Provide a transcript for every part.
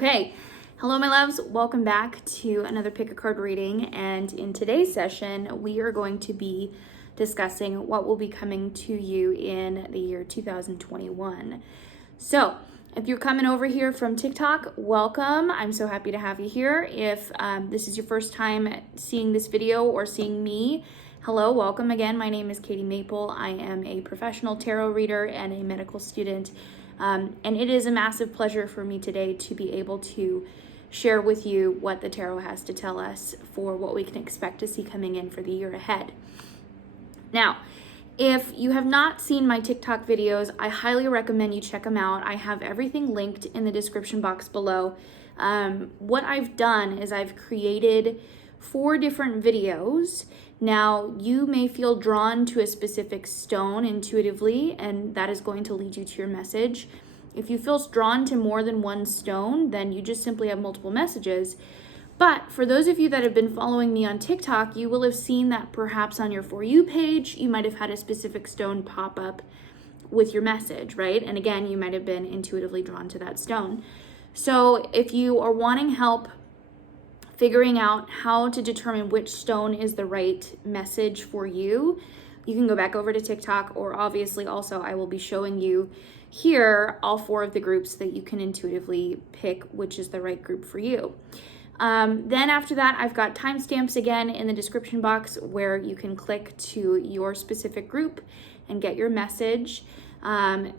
Okay, hello my loves, welcome back to another pick a card reading, and in today's session we are going to be discussing what will be coming to you in the year 2021. So if you're coming over here from TikTok, welcome. I'm so happy to have you here. If this is your first time seeing this video or seeing me, hello, welcome again. My name is Katie Maple. I am a professional tarot reader and a medical student. And it is a massive pleasure for me today to be able to share with you what the tarot has to tell us for what we can expect to see coming in for the year ahead. Now, if you have not seen my TikTok videos, I highly recommend you check them out. I have everything linked in the description box below. What I've done is I've created 4 different videos. Now, you may feel drawn to a specific stone intuitively, and that is going to lead you to your message. If you feel drawn to more than one stone, then you just simply have multiple messages. But for those of you that have been following me on TikTok, you will have seen that perhaps on your For You page, you might have had a specific stone pop up with your message, right? And again, you might have been intuitively drawn to that stone. So if you are wanting help figuring out how to determine which stone is the right message for you, you can go back over to TikTok, or obviously also I will be showing you here all 4 of the groups that you can intuitively pick which is the right group for you. Then after that, I've got timestamps again in the description box where you can click to your specific group and get your message. And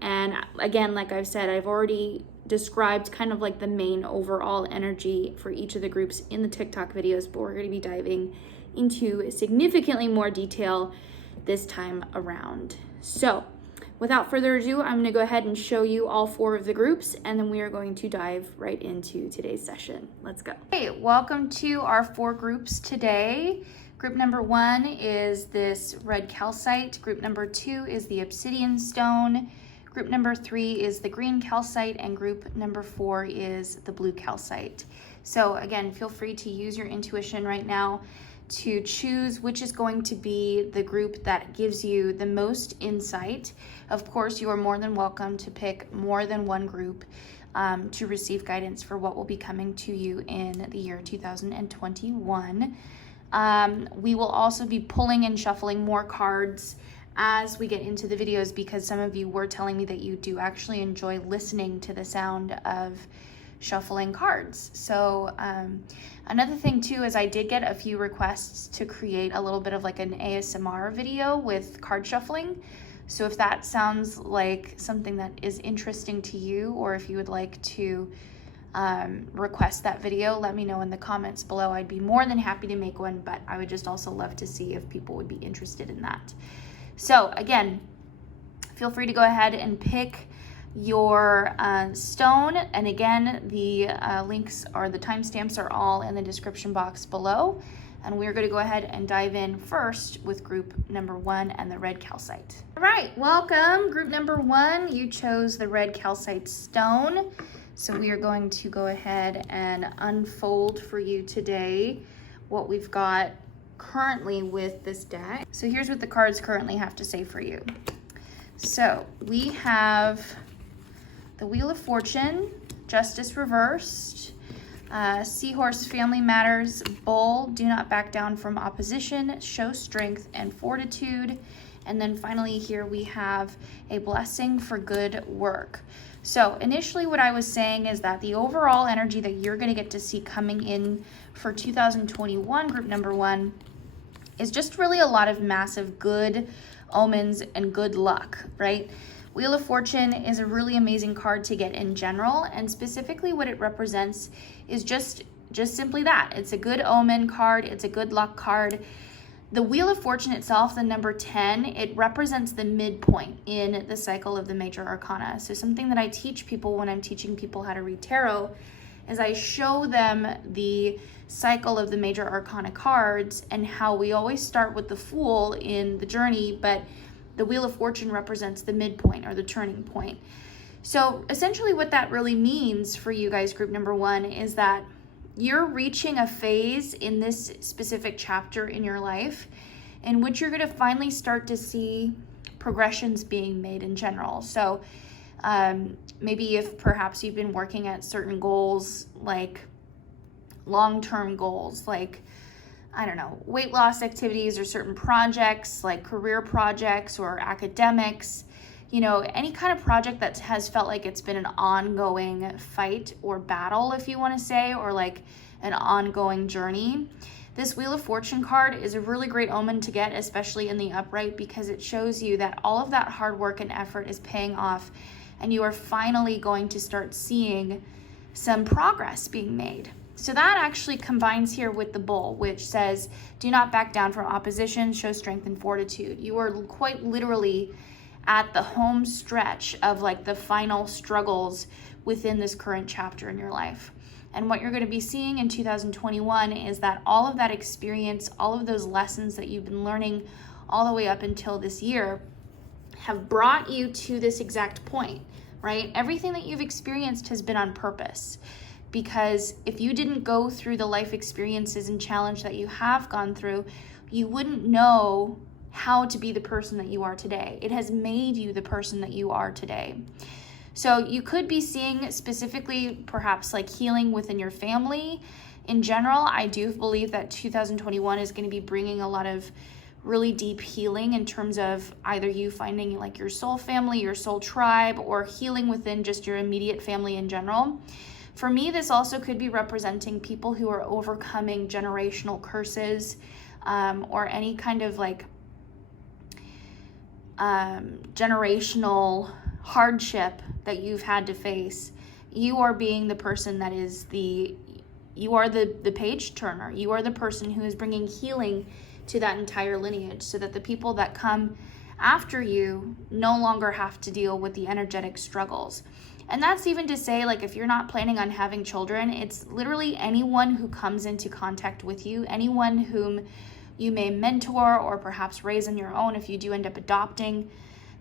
again, like I've said, I've already described kind of like the main overall energy for each of the groups in the TikTok videos, but we're going to be diving into significantly more detail this time around. So without further ado, I'm going to go ahead and show you all 4 of the groups, and then we are going to dive right into today's session. Let's go. Hey, welcome to our 4 groups today. Group number 1 is this red calcite. Group number 2 is the obsidian stone. Group number 3 is the green calcite, and group number 4 is the blue calcite. So again, feel free to use your intuition right now to choose which is going to be the group that gives you the most insight. Of course, you are more than welcome to pick more than one group to receive guidance for what will be coming to you in the year 2021. We will also be pulling and shuffling more cards as we get into the videos, because some of you were telling me that you do actually enjoy listening to the sound of shuffling cards. So another thing too is I did get a few requests to create a little bit of like an ASMR video with card shuffling. So if that sounds like something that is interesting to you, or if you would like to request that video, let me know in the comments below. I'd be more than happy to make one, but I would just also love to see if people would be interested in that. So again, feel free to go ahead and pick your stone, and again, the links or the timestamps are all in the description box below, and we're going to go ahead and dive in first with group number 1 and the red calcite. All right, welcome. Group number 1, you chose the red calcite stone, so we are going to go ahead and unfold for you today what we've got currently with this deck. So here's what the cards currently have to say for you. So we have the Wheel of Fortune, Justice reversed, Seahorse, Family Matters, Bull, Do Not Back Down from Opposition, Show Strength and Fortitude, and then finally here we have a Blessing for Good Work. So initially what I was saying is that the overall energy that you're going to get to see coming in for 2021, group number 1, is just really a lot of massive good omens and good luck, right? Wheel of Fortune is a really amazing card to get in general, and specifically what it represents is just simply that. It's a good omen card, it's a good luck card. The Wheel of Fortune itself, the number 10, it represents the midpoint in the cycle of the major arcana. So something that I teach people when I'm teaching people how to read tarot is I show them the cycle of the major arcana cards and how we always start with the Fool in the journey, but the Wheel of Fortune represents the midpoint or the turning point. So essentially what that really means for you guys, group number 1, is that you're reaching a phase in this specific chapter in your life in which you're going to finally start to see progressions being made in general. So Maybe if perhaps you've been working at certain goals, like long-term goals, like, I don't know, weight loss activities or certain projects like career projects or academics, any kind of project that has felt like it's been an ongoing fight or battle, if you want to say, or like an ongoing journey. This Wheel of Fortune card is a really great omen to get, especially in the upright, because it shows you that all of that hard work and effort is paying off, and you are finally going to start seeing some progress being made. So that actually combines here with the Bull, which says, do not back down from opposition, show strength and fortitude. You are quite literally at the home stretch of like the final struggles within this current chapter in your life. And what you're going to be seeing in 2021 is that all of that experience, all of those lessons that you've been learning all the way up until this year have brought you to this exact point, right? Everything that you've experienced has been on purpose. Because if you didn't go through the life experiences and challenge that you have gone through, you wouldn't know how to be the person that you are today. It has made you the person that you are today. So you could be seeing specifically perhaps like healing within your family. In general, I do believe that 2021 is going to be bringing a lot of really deep healing in terms of either you finding like your soul family, your soul tribe, or healing within just your immediate family in general. For me, this also could be representing people who are overcoming generational curses, or any kind of like generational hardship that you've had to face. You are being the person that is you are the page turner. You are the person who is bringing healing to that entire lineage, so that the people that come after you no longer have to deal with the energetic struggles. And that's even to say, like, if you're not planning on having children, it's literally anyone who comes into contact with you, anyone whom you may mentor or perhaps raise on your own if you do end up adopting.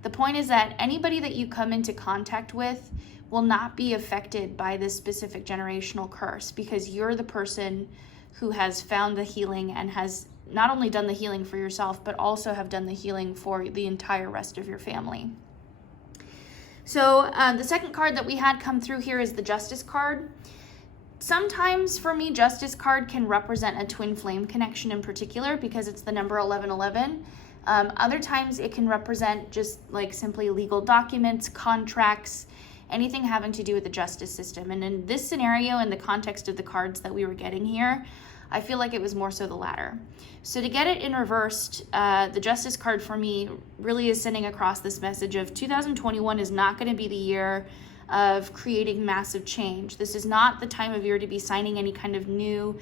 The point is that anybody that you come into contact with will not be affected by this specific generational curse, because you're the person who has found the healing and has not only done the healing for yourself, but also have done the healing for the entire rest of your family. So the second card that we had come through here is the Justice card. Sometimes for me, Justice card can represent a twin flame connection in particular, because it's the number 1111. Other times it can represent just like simply legal documents, contracts, anything having to do with the justice system. And in this scenario, in the context of the cards that we were getting here, I feel like it was more so the latter. So to get it in reversed, the Justice card for me really is sending across this message of 2021 is not going to be the year of creating massive change. This is not the time of year to be signing any kind of new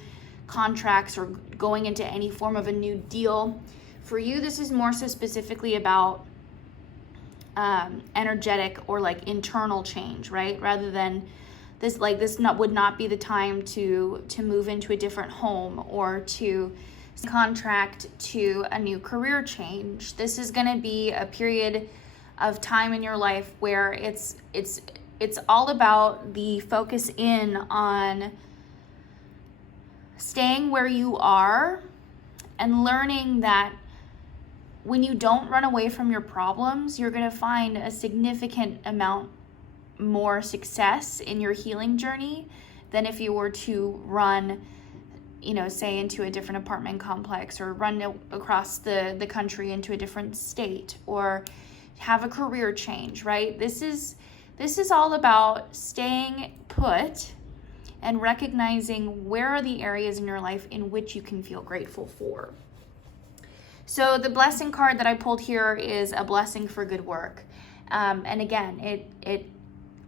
contracts or going into any form of a new deal. For you, this is more so specifically about energetic or like internal change, right? Rather than this would not be the time to move into a different home or to contract to a new career change. This is going to be a period of time in your life where it's all about the focus in on staying where you are and learning that when you don't run away from your problems, you're going to find a significant amount more success in your healing journey than if you were to run, say into a different apartment complex, or run across the country into a different state, or have a career change, right? This is all about staying put and recognizing where are the areas in your life in which you can feel grateful for. So the blessing card that I pulled here is a blessing for good work. And again,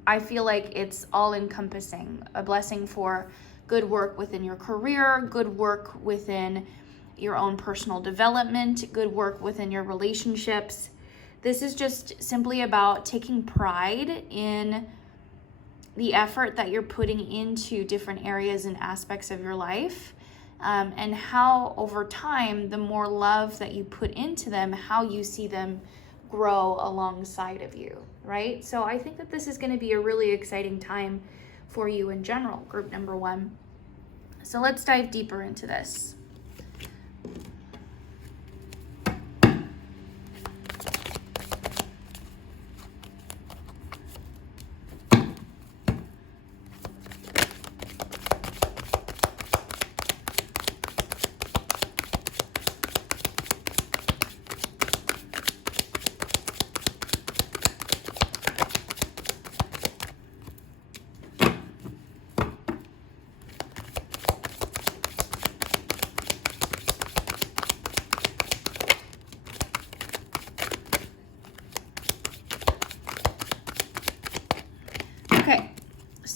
I feel like it's all encompassing. A blessing for good work within your career, good work within your own personal development, good work within your relationships. This is just simply about taking pride in the effort that you're putting into different areas and aspects of your life, and how over time, the more love that you put into them, how you see them grow alongside of you, right? So I think that this is going to be a really exciting time for you in general, group number 1. So let's dive deeper into this.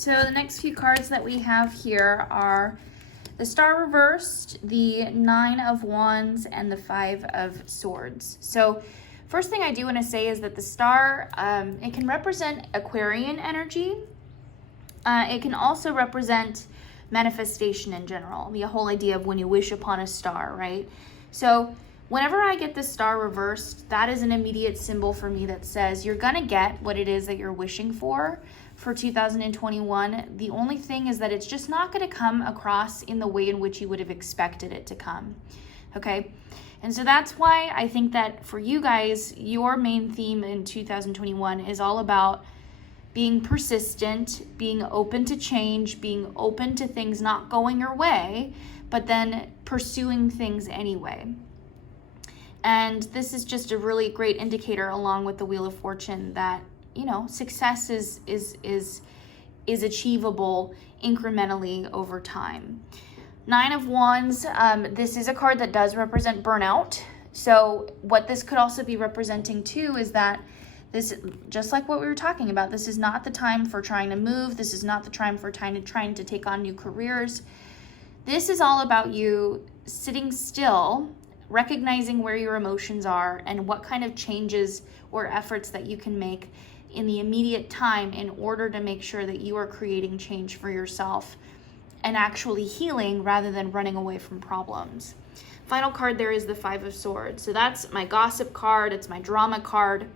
So the next few cards that we have here are the Star reversed, the Nine of Wands, and the Five of Swords. So first thing I do want to say is that the Star, it can represent Aquarian energy. It can also represent manifestation in general, the whole idea of when you wish upon a star, right? So whenever I get the Star reversed, that is an immediate symbol for me that says you're gonna get what it is that you're wishing for 2021. The only thing is that it's just not gonna come across in the way in which you would have expected it to come, okay? And so that's why I think that for you guys, your main theme in 2021 is all about being persistent, being open to change, being open to things not going your way, but then pursuing things anyway. And this is just a really great indicator, along with the Wheel of Fortune, that, you know, success is achievable incrementally over time. Nine of Wands, this is a card that does represent burnout. So what this could also be representing too is that this, just like what we were talking about, this is not the time for trying to move. This is not the time for trying to take on new careers. This is all about you sitting still, recognizing where your emotions are and what kind of changes or efforts that you can make in the immediate time in order to make sure that you are creating change for yourself and actually healing rather than running away from problems. Final card there is the Five of Swords. So that's my gossip card. It's my drama card.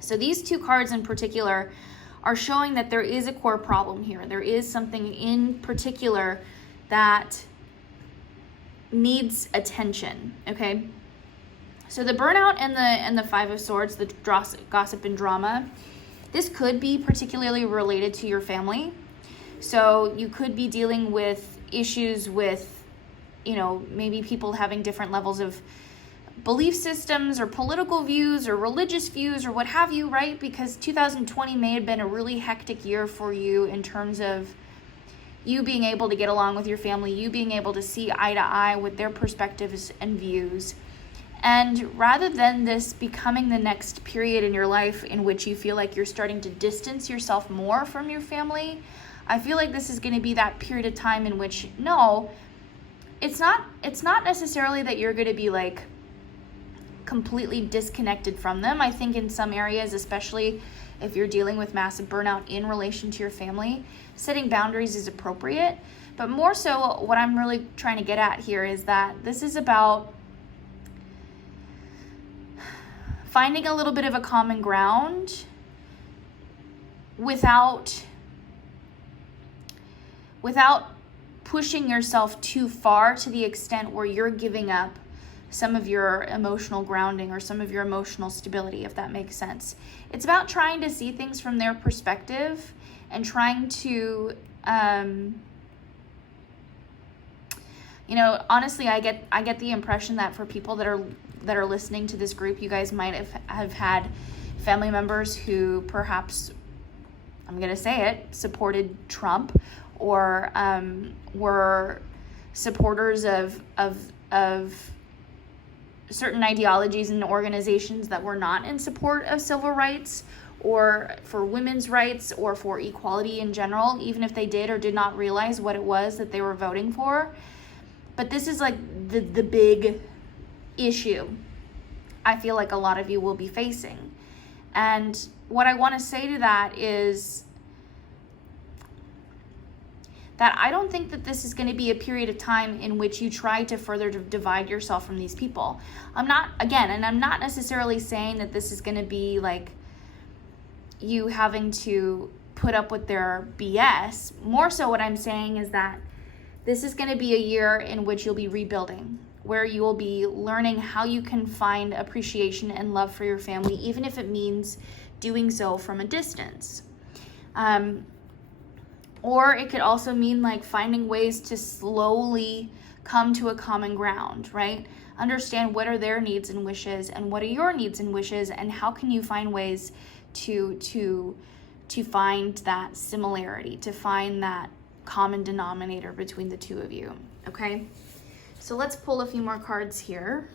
So these two cards in particular are showing that there is a core problem here. There is something in particular that needs attention, okay? So the burnout and the Five of Swords, the gossip and drama, this could be particularly related to your family. So you could be dealing with issues with, you know, maybe people having different levels of belief systems or political views or religious views or what have you, right? Because 2020 may have been a really hectic year for you in terms of you being able to get along with your family, you being able to see eye to eye with their perspectives and views. And rather than this becoming the next period in your life in which you feel like you're starting to distance yourself more from your family, I feel like this is going to be that period of time in which, no, it's not necessarily that you're going to be like completely disconnected from them. I think in some areas, especially if you're dealing with massive burnout in relation to your family, setting boundaries is appropriate. But more so, what I'm really trying to get at here is that this is about finding a little bit of a common ground without pushing yourself too far to the extent where you're giving up some of your emotional grounding or some of your emotional stability, if that makes sense. It's about trying to see things from their perspective and trying to, you know, honestly, I get the impression that for people that are listening to this group, you guys might have had family members who perhaps, I'm gonna say it, supported Trump or were supporters of certain ideologies and organizations that were not in support of civil rights or for women's rights or for equality in general, even if they did or did not realize what it was that they were voting for. But this is like the big issue I feel like a lot of you will be facing. And what I want to say to that is that I don't think that this is going to be a period of time in which you try to further divide yourself from these people. I'm not necessarily saying that this is going to be like you having to put up with their BS. More so what I'm saying is that this is going to be a year in which you'll be rebuilding, where you will be learning how you can find appreciation and love for your family, even if it means doing so from a distance. Or it could also mean like finding ways to slowly come to a common ground, right? Understand what are their needs and wishes and what are your needs and wishes, and how can you find ways to find that similarity, to find that common denominator between the two of you, okay? So let's pull a few more cards here.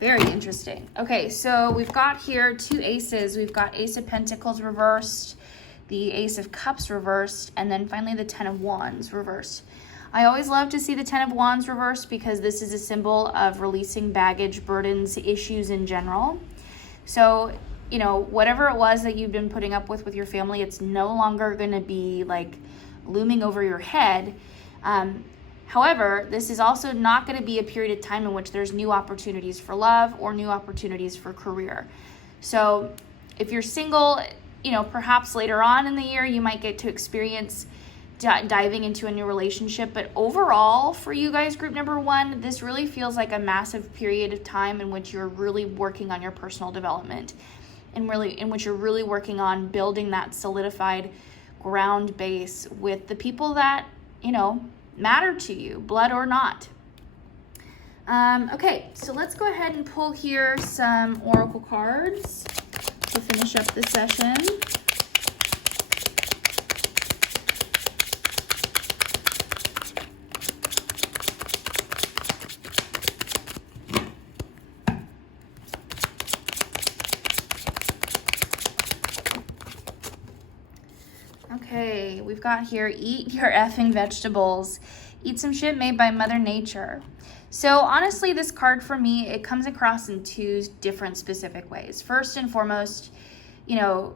Very interesting. Okay, so we've got here 2 aces. We've got Ace of Pentacles reversed, the Ace of Cups reversed, and then finally the 10 of Wands reversed. I always love to see the 10 of Wands reversed because this is a symbol of releasing baggage, burdens, issues in general. So, you know, whatever it was that you've been putting up with your family, it's no longer going to be like looming over your head. However, this is also not going to be a period of time in which there's new opportunities for love or new opportunities for career. So if you're single, you know, perhaps later on in the year, you might get to experience diving into a new relationship. But overall, for you guys, group number 1, this really feels like a massive period of time in which you're really working on your personal development and really in which you're really working on building that solidified ground base with the people that, you know, matter to you, blood or not. Okay, so let's go ahead and pull here some oracle cards to finish up the session. Okay, we've got here, eat your effing vegetables. Eat some shit made by Mother Nature. So honestly, this card for me, it comes across in 2 different specific ways. First and foremost, you know,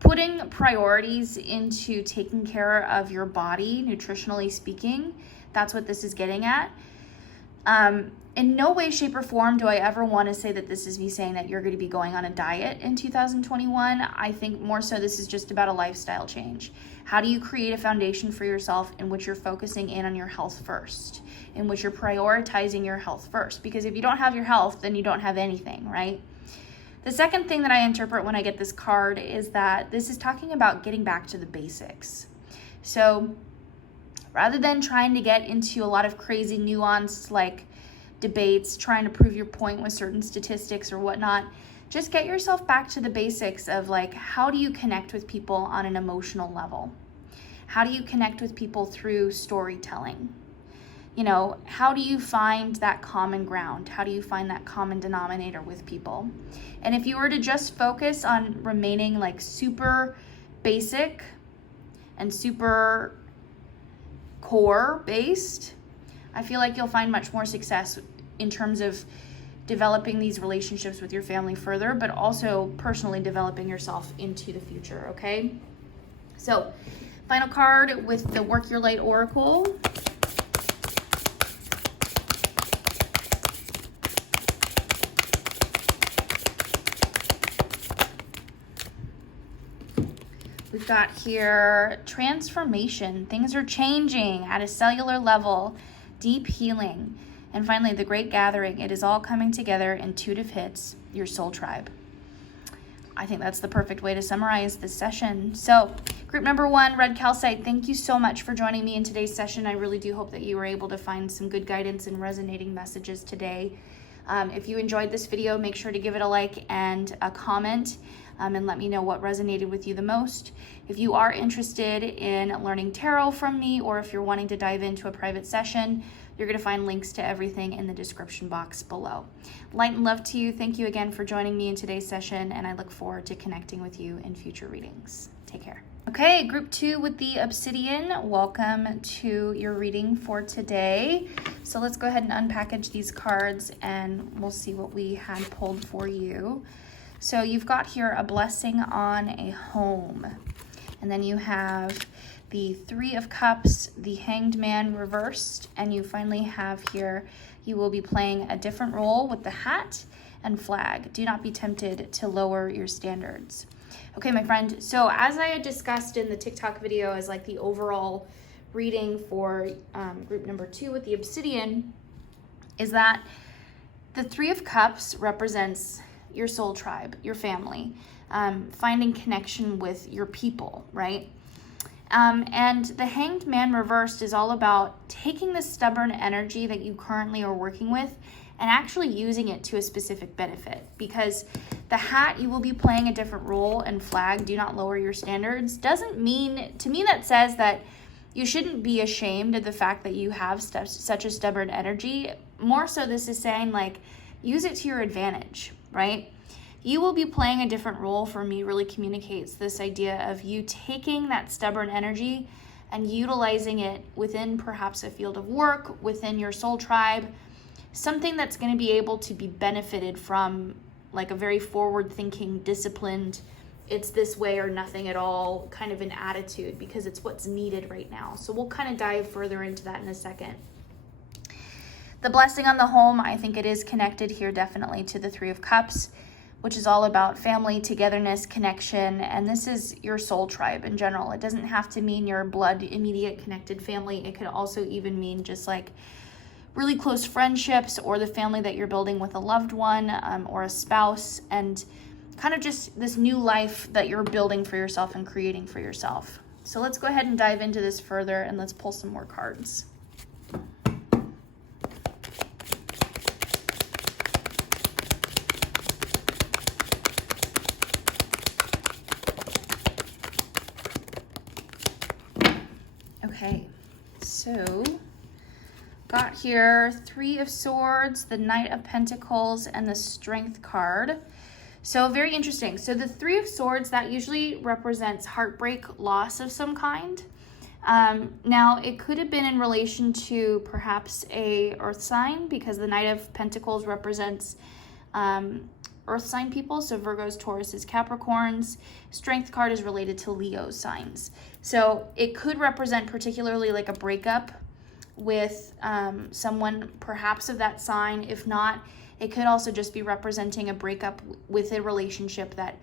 putting priorities into taking care of your body, nutritionally speaking. That's what this is getting at. In no way, shape, or form do I ever want to say that this is me saying that you're going to be going on a diet in 2021. I think more so this is just about a lifestyle change. How do you create a foundation for yourself in which you're focusing in on your health first, in which you're prioritizing your health first? Because if you don't have your health, then you don't have anything, right? The second thing that I interpret when I get this card is that this is talking about getting back to the basics. So rather than trying to get into a lot of crazy nuanced like debates, trying to prove your point with certain statistics or whatnot, just get yourself back to the basics of like, how do you connect with people on an emotional level? How do you connect with people through storytelling? You know, how do you find that common ground? How do you find that common denominator with people? And if you were to just focus on remaining like super basic and super core based, I feel like you'll find much more success in terms of developing these relationships with your family further, but also personally developing yourself into the future, okay? So, final card with the Work Your Light Oracle. We've got here transformation. Things are changing at a cellular level. Deep healing. And finally, the Great Gathering. It is all coming together. Intuitive hits. Your soul tribe. I think that's the perfect way to summarize this session. So, group number 1, Red Calcite, thank you so much for joining me in today's session. I really do hope that you were able to find some good guidance and resonating messages today. If you enjoyed this video, make sure to give it a like and a comment. And let me know what resonated with you the most. If you are interested in learning tarot from me, or if you're wanting to dive into a private session, you're going to find links to everything in the description box below. Light and love to you. Thank you again for joining me in today's session, and I look forward to connecting with you in future readings. Take care. Okay, group 2 with the Obsidian. Welcome to your reading for today. So let's go ahead and unpackage these cards, and we'll see what we had pulled for you. So you've got here a blessing on a home. And then you have the 3 of Cups, the Hanged Man reversed, and you finally have here, you will be playing a different role with the hat and flag. Do not be tempted to lower your standards. Okay, my friend, so as I had discussed in the TikTok video as like the overall reading for group number 2 with the Obsidian, is that the 3 of Cups represents your soul tribe, your family, finding connection with your people, right? And the Hanged Man reversed is all about taking the stubborn energy that you currently are working with and actually using it to a specific benefit. Because the hat, you will be playing a different role, and flag, do not lower your standards, doesn't mean, to me that says that you shouldn't be ashamed of the fact that you have such a stubborn energy. More so this is saying like, use it to your advantage, right? You will be playing a different role, for me, really communicates this idea of you taking that stubborn energy and utilizing it within perhaps a field of work, within your soul tribe, something that's going to be able to be benefited from, like a very forward-thinking, disciplined, it's this way or nothing at all kind of an attitude, because it's what's needed right now. So we'll kind of dive further into that in a second. The blessing on the home, I think it is connected here definitely to the Three of Cups, which is all about family, togetherness, connection, and this is your soul tribe in general. It doesn't have to mean your blood, immediate connected family. It could also even mean just like really close friendships, or the family that you're building with a loved one, or a spouse, and kind of just this new life that you're building for yourself and creating for yourself. So let's go ahead and dive into this further, and let's pull some more cards. Okay, so got here Three of Swords, the Knight of Pentacles, and the Strength card. So very interesting. So the Three of Swords, that usually represents heartbreak, loss of some kind. Now, it could have been in relation to perhaps a earth sign, because the Knight of Pentacles represents earth sign people. So Virgos, Tauruses, Capricorns. Strength card is related to Leo signs. So it could represent particularly like a breakup with someone perhaps of that sign. If not, it could also just be representing a breakup with a relationship that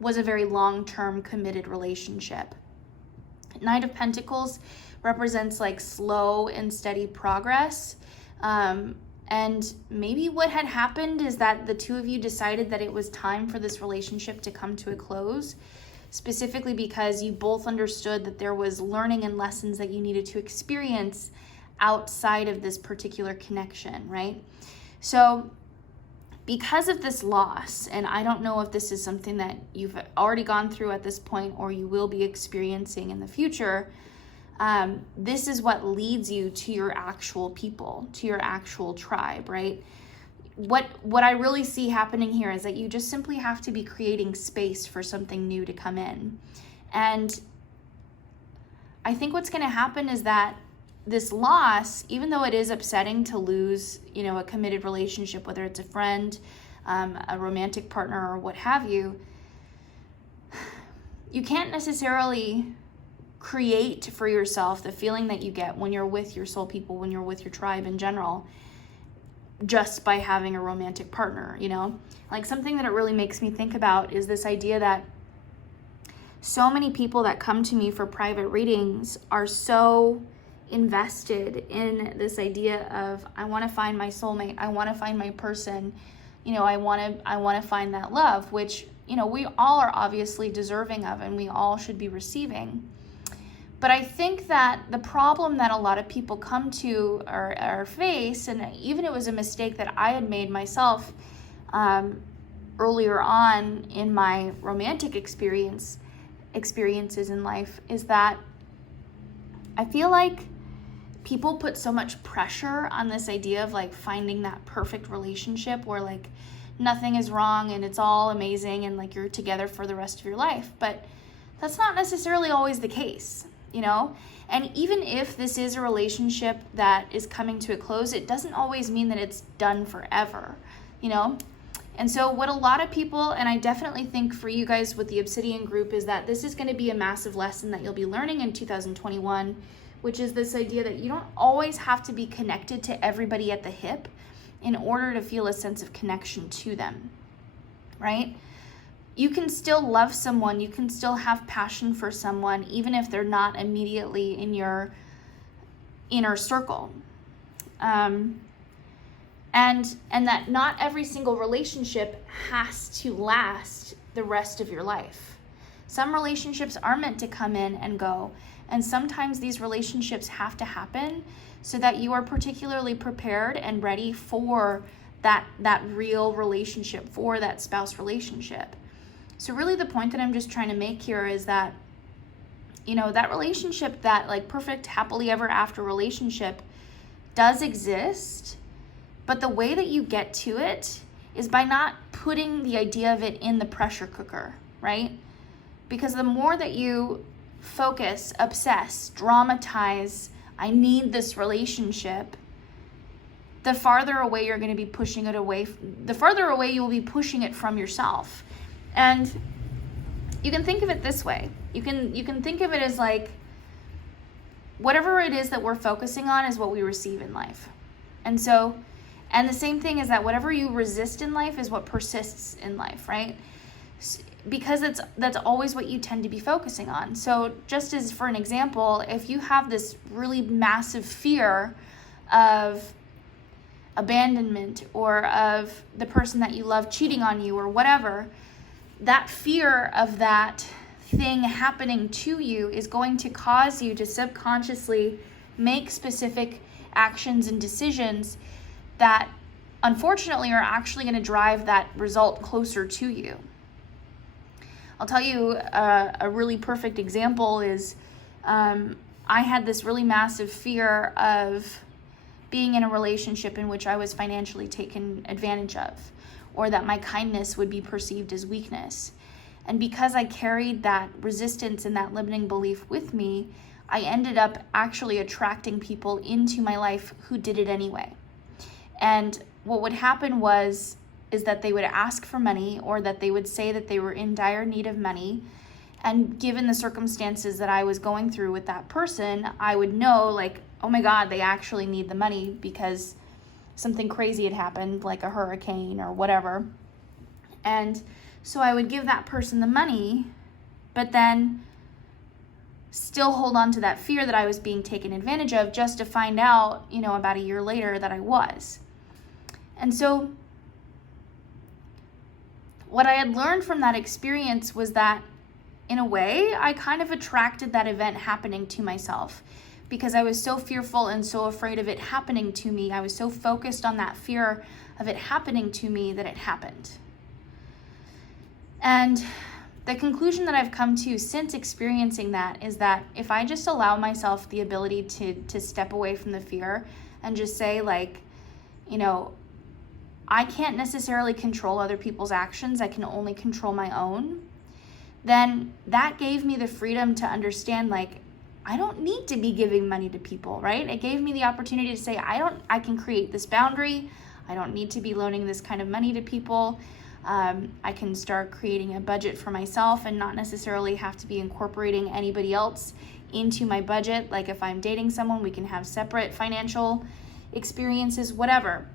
was a very long-term committed relationship. Knight of Pentacles represents like slow and steady progress. And maybe what had happened is that the two of you decided that it was time for this relationship to come to a close, specifically because you both understood that there was learning and lessons that you needed to experience outside of this particular connection, right? So because of this loss, and I don't know if this is something that you've already gone through at this point or you will be experiencing in the future, this is what leads you to your actual people, to your actual tribe, right? What I really see happening here is that you just simply have to be creating space for something new to come in. And I think what's going to happen is that this loss, even though it is upsetting to lose, a committed relationship, whether it's a friend, a romantic partner, or what have you, you can't necessarily create for yourself the feeling that you get when you're with your soul people, when you're with your tribe in general, just by having a romantic partner, Like something that it really makes me think about is this idea that so many people that come to me for private readings are so invested in this idea of, I want to find my soulmate, I want to find my person, I want to find that love, which, we all are obviously deserving of, and we all should be receiving. But I think that the problem that a lot of people come to or face, and even it was a mistake that I had made myself earlier on in my romantic experiences in life, is that I feel like people put so much pressure on this idea of like finding that perfect relationship where like nothing is wrong and it's all amazing and like you're together for the rest of your life. But that's not necessarily always the case, And even if this is a relationship that is coming to a close, it doesn't always mean that it's done forever, And so what a lot of people, and I definitely think for you guys with the Obsidian group, is that this is going to be a massive lesson that you'll be learning in 2021, which is this idea that you don't always have to be connected to everybody at the hip in order to feel a sense of connection to them, right? You can still love someone, you can still have passion for someone, even if they're not immediately in your inner circle. And that not every single relationship has to last the rest of your life. Some relationships are meant to come in and go, and sometimes these relationships have to happen so that you are particularly prepared and ready for that real relationship, for that spouse relationship. So really the point that I'm just trying to make here is that, that relationship, that like perfect happily ever after relationship does exist, But the way that you get to it is by not putting the idea of it in the pressure cooker, right? Because the more that you focus, obsess, dramatize, I need this relationship, the farther away you're going to be pushing it away, the farther away you will be pushing it from yourself. And you can think of it this way. You can think of it as like, whatever it is that we're focusing on is what we receive in life. And the same thing is that whatever you resist in life is what persists in life, right? Because that's always what you tend to be focusing on. So just as for an example, if you have this really massive fear of abandonment or of the person that you love cheating on you or whatever, that fear of that thing happening to you is going to cause you to subconsciously make specific actions and decisions that unfortunately are actually going to drive that result closer to you. I'll tell you a really perfect example is I had this really massive fear of being in a relationship in which I was financially taken advantage of, or that my kindness would be perceived as weakness. And because I carried that resistance and that limiting belief with me, I ended up actually attracting people into my life who did it anyway. And what would happen is that they would ask for money, or that they would say that they were in dire need of money. And given the circumstances that I was going through with that person, I would know, like, oh my God, they actually need the money because something crazy had happened, like a hurricane or whatever. And so I would give that person the money, but then still hold on to that fear that I was being taken advantage of, just to find out, about a year later that I was. And so what I had learned from that experience was that, in a way, I kind of attracted that event happening to myself, because I was so fearful and so afraid of it happening to me. I was so focused on that fear of it happening to me that it happened. And the conclusion that I've come to since experiencing that is that if I just allow myself the ability to step away from the fear and just say, like, I can't necessarily control other people's actions, I can only control my own, then that gave me the freedom to understand, like, I don't need to be giving money to people, right? It gave me the opportunity to say, I can create this boundary. I don't need to be loaning this kind of money to people. I can start creating a budget for myself and not necessarily have to be incorporating anybody else into my budget. Like if I'm dating someone, we can have separate financial experiences, whatever.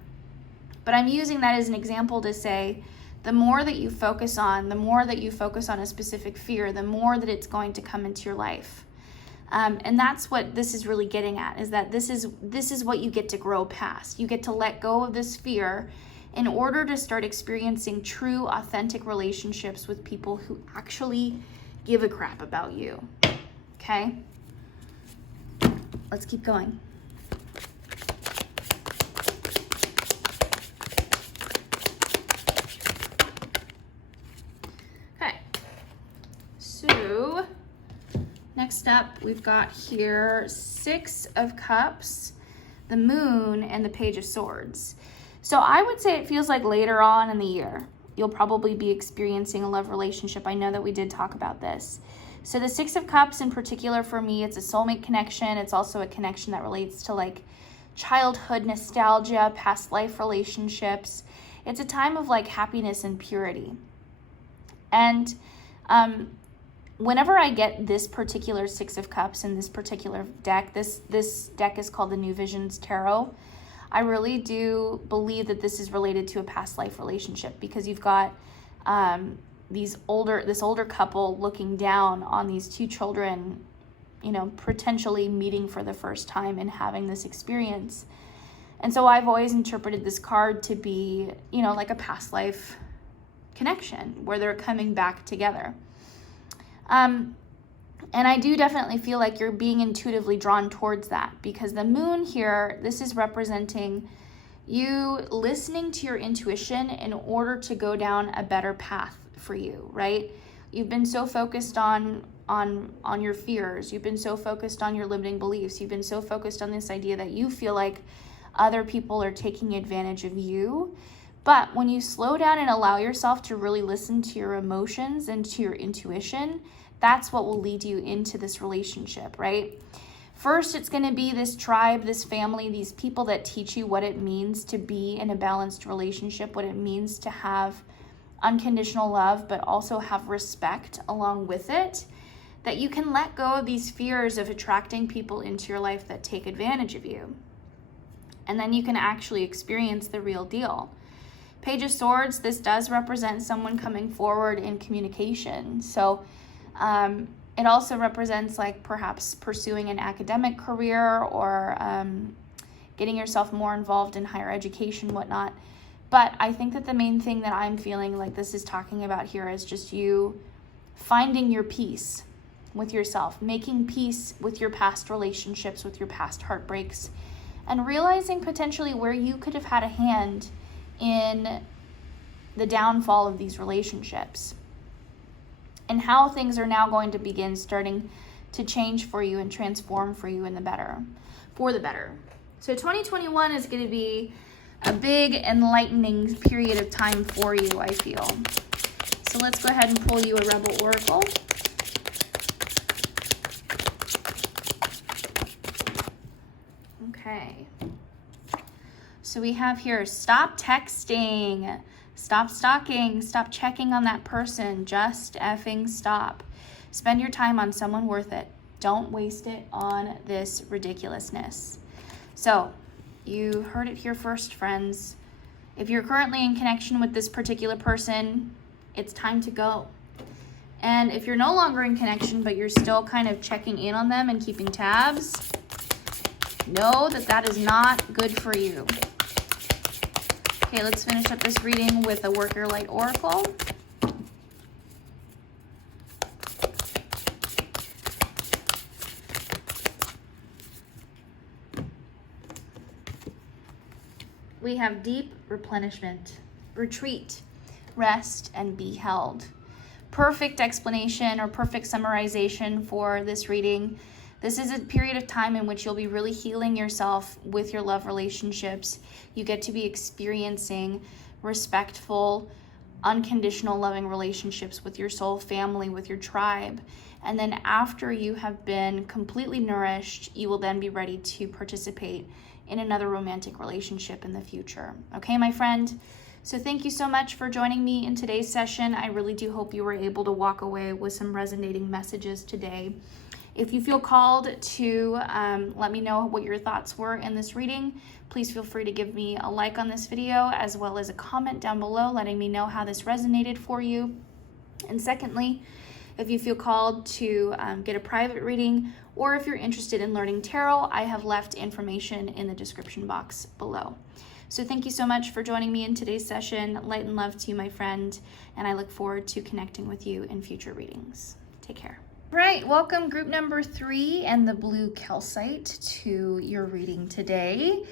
But I'm using that as an example to say, the more that you focus on a specific fear, the more that it's going to come into your life. And that's what this is really getting at, is that this is what you get to grow past. You get to let go of this fear in order to start experiencing true, authentic relationships with people who actually give a crap about you. Okay? Let's keep going. Okay. So next up, we've got here 6 of Cups, the Moon, and the Page of Swords. So I would say it feels like later on in the year, you'll probably be experiencing a love relationship. I know that we did talk about this. So the 6 of Cups in particular, for me, it's a soulmate connection. It's also a connection that relates to like childhood nostalgia, past life relationships. It's a time of like happiness and purity. And whenever I get this particular 6 of Cups in this particular deck, this deck is called the New Visions Tarot. I really do believe that this is related to a past life relationship, because you've got this older couple looking down on these 2 children, potentially meeting for the first time and having this experience. And so I've always interpreted this card to be, like a past life connection where they're coming back together. And I do definitely feel like you're being intuitively drawn towards that, because the Moon here, this is representing you listening to your intuition in order to go down a better path for you, right? You've been so focused on your fears. You've been so focused on your limiting beliefs. You've been so focused on this idea that you feel like other people are taking advantage of you. But when you slow down and allow yourself to really listen to your emotions and to your intuition, that's what will lead you into this relationship, right? First, it's going to be this tribe, this family, these people that teach you what it means to be in a balanced relationship, what it means to have unconditional love, but also have respect along with it, that you can let go of these fears of attracting people into your life that take advantage of you. And then you can actually experience the real deal. Page of Swords, this does represent someone coming forward in communication. So it also represents like perhaps pursuing an academic career or getting yourself more involved in higher education, whatnot. But I think that the main thing that I'm feeling like this is talking about here is just you finding your peace with yourself, making peace with your past relationships, with your past heartbreaks, and realizing potentially where you could have had a hand in the downfall of these relationships and how things are now going to begin starting to change for you and transform for you for the better. So 2021 is going to be a big enlightening period of time for you, I feel. So let's go ahead and pull you a Rebel Oracle. Okay. So we have here, stop texting, stop stalking, stop checking on that person, just effing stop. Spend your time on someone worth it. Don't waste it on this ridiculousness. So you heard it here first, friends. If you're currently in connection with this particular person, it's time to go. And if you're no longer in connection, but you're still kind of checking in on them and keeping tabs, know that that is not good for you. Okay, let's finish up this reading with a Work Your Light Oracle. We have deep replenishment, retreat, rest, and be held. Perfect explanation or perfect summarization for this reading. This is a period of time in which you'll be really healing yourself with your love relationships. You get to be experiencing respectful, unconditional loving relationships with your soul family, with your tribe. And then after you have been completely nourished, you will then be ready to participate in another romantic relationship in the future. Okay, my friend? So thank you so much for joining me in today's session. I really do hope you were able to walk away with some resonating messages today. If you feel called to let me know what your thoughts were in this reading, please feel free to give me a like on this video as well as a comment down below letting me know how this resonated for you. And secondly, if you feel called to get a private reading or if you're interested in learning tarot, I have left information in the description box below. So thank you so much for joining me in today's session. Light and love to you, my friend, and I look forward to connecting with you in future readings. Take care. Right, welcome group number 3 and the blue calcite to your reading today.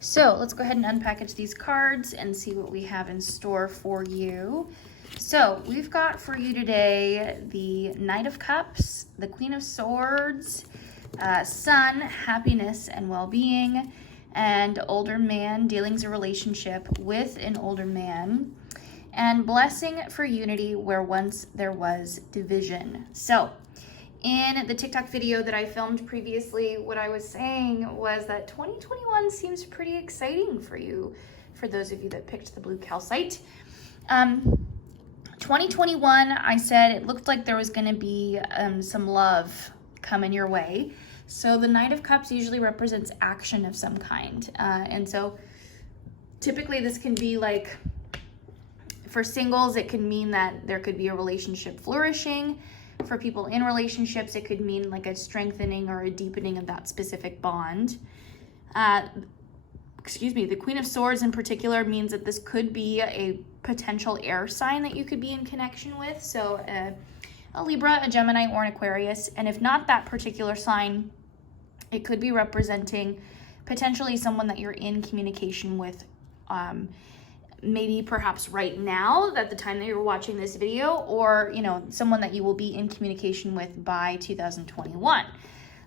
So let's go ahead and unpackage these cards and see what we have in store for you. So we've got for you today the Knight of Cups, the Queen of Swords, Sun, happiness and well-being, and older man, dealings a relationship with an older man, and blessing for unity where once there was division. So in the TikTok video that I filmed previously, what I was saying was that 2021 seems pretty exciting for you, for those of you that picked the blue calcite. 2021, I said it looked like there was going to be some love coming your way. So the Knight of Cups usually represents action of some kind. And so typically this can be like, for singles, it can mean that there could be a relationship flourishing. For people in relationships, it could mean like a strengthening or a deepening of that specific bond. The Queen of Swords in particular means that this could be a potential air sign that you could be in connection with. So a Libra, a Gemini, or an Aquarius. And if not that particular sign, it could be representing potentially someone that you're in communication with, maybe perhaps right now at the time that you're watching this video, or someone that you will be in communication with by 2021.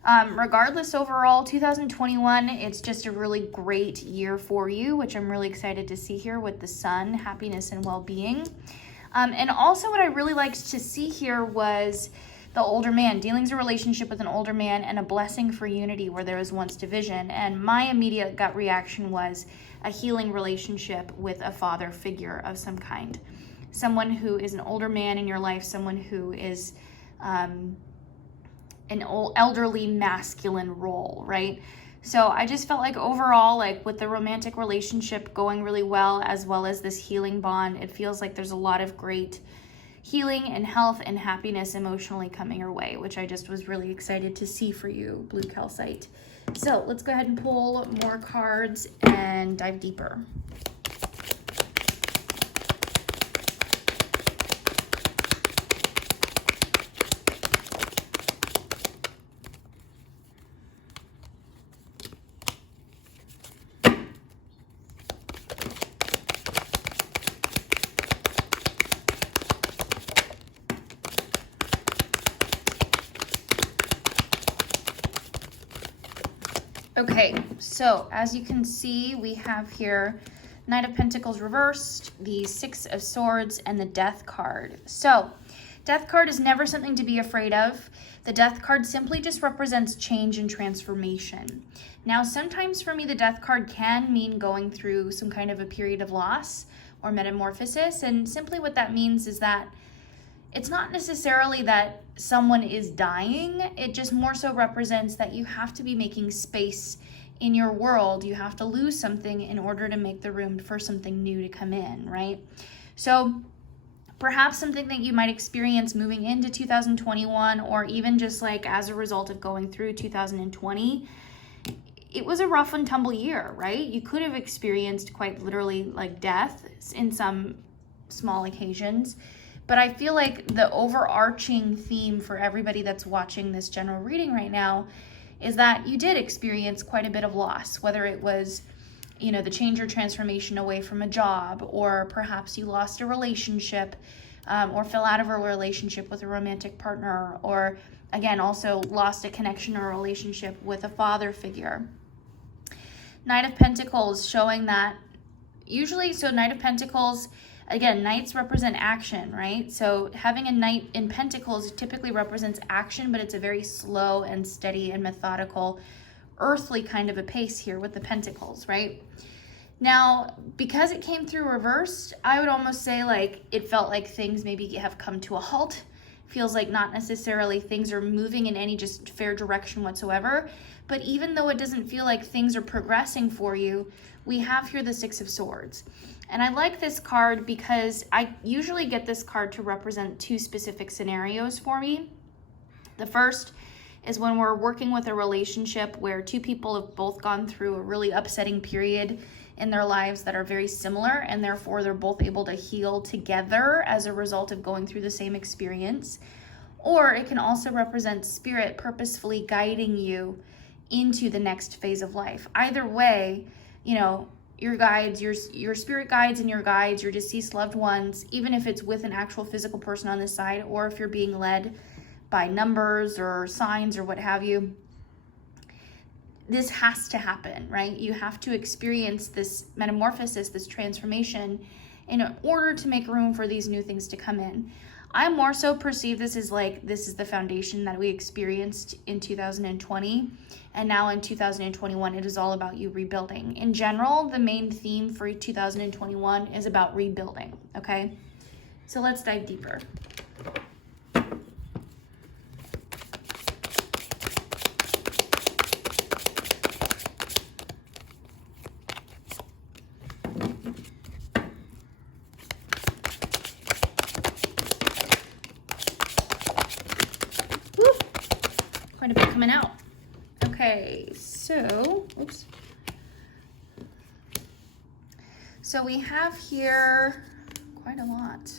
Regardless, overall, 2021, it's just a really great year for you, which I'm really excited to see here with the sun, happiness and well-being. And also what I really liked to see here was the older man. Dealing's a relationship with an older man and a blessing for unity where there was once division. And my immediate gut reaction was a healing relationship with a father figure of some kind. Someone who is an older man in your life, someone who is an elderly masculine role, right? So I just felt like overall, like with the romantic relationship going really well as this healing bond, it feels like there's a lot of great healing and health and happiness emotionally coming your way, which I just was really excited to see for you, Blue Calcite. So let's go ahead and pull more cards and dive deeper. Okay, so as you can see, we have here Knight of Pentacles reversed, the Six of Swords, and the Death card. So, Death card is never something to be afraid of. The Death card simply just represents change and transformation. Now, sometimes for me, the Death card can mean going through some kind of a period of loss or metamorphosis, and simply what that means is that it's not necessarily that someone is dying. It just more so represents that you have to be making space in your world. You have to lose something in order to make the room for something new to come in, right? So perhaps something that you might experience moving into 2021, or even just like as a result of going through 2020, it was a rough and tumble year, right? You could have experienced quite literally like death in some small occasions. But I feel like the overarching theme for everybody that's watching this general reading right now is that you did experience quite a bit of loss, whether it was, you know, the change or transformation away from a job, or perhaps you lost a relationship, or fell out of a relationship with a romantic partner, or again, also lost a connection or a relationship with a father figure. Knight of Pentacles showing that usually, so Knight of Pentacles, again, knights represent action, right? So having a knight in pentacles typically represents action, but it's a very slow and steady and methodical, earthly kind of a pace here with the pentacles, right? Now, because it came through reversed, I would almost say like it felt like things maybe have come to a halt. Feels like not necessarily things are moving in any just fair direction whatsoever. But even though it doesn't feel like things are progressing for you, we have here the Six of Swords. And I like this card because I usually get this card to represent two specific scenarios for me. The first is when we're working with a relationship where two people have both gone through a really upsetting period in their lives that are very similar, and therefore they're both able to heal together as a result of going through the same experience. Or it can also represent spirit purposefully guiding you into the next phase of life. Either way, you know, your guides, your spirit guides and your guides, your deceased loved ones, even if it's with an actual physical person on this side, or if you're being led by numbers or signs or what have you, this has to happen, right? You have to experience this metamorphosis, this transformation, in order to make room for these new things to come in. I more so perceive this as like, this is the foundation that we experienced in 2020. And now in 2021, it is all about you rebuilding. In general, the main theme for 2021 is about rebuilding, okay? So let's dive deeper. Quite a bit coming out. Okay, so, oops. So we have here quite a lot. Let's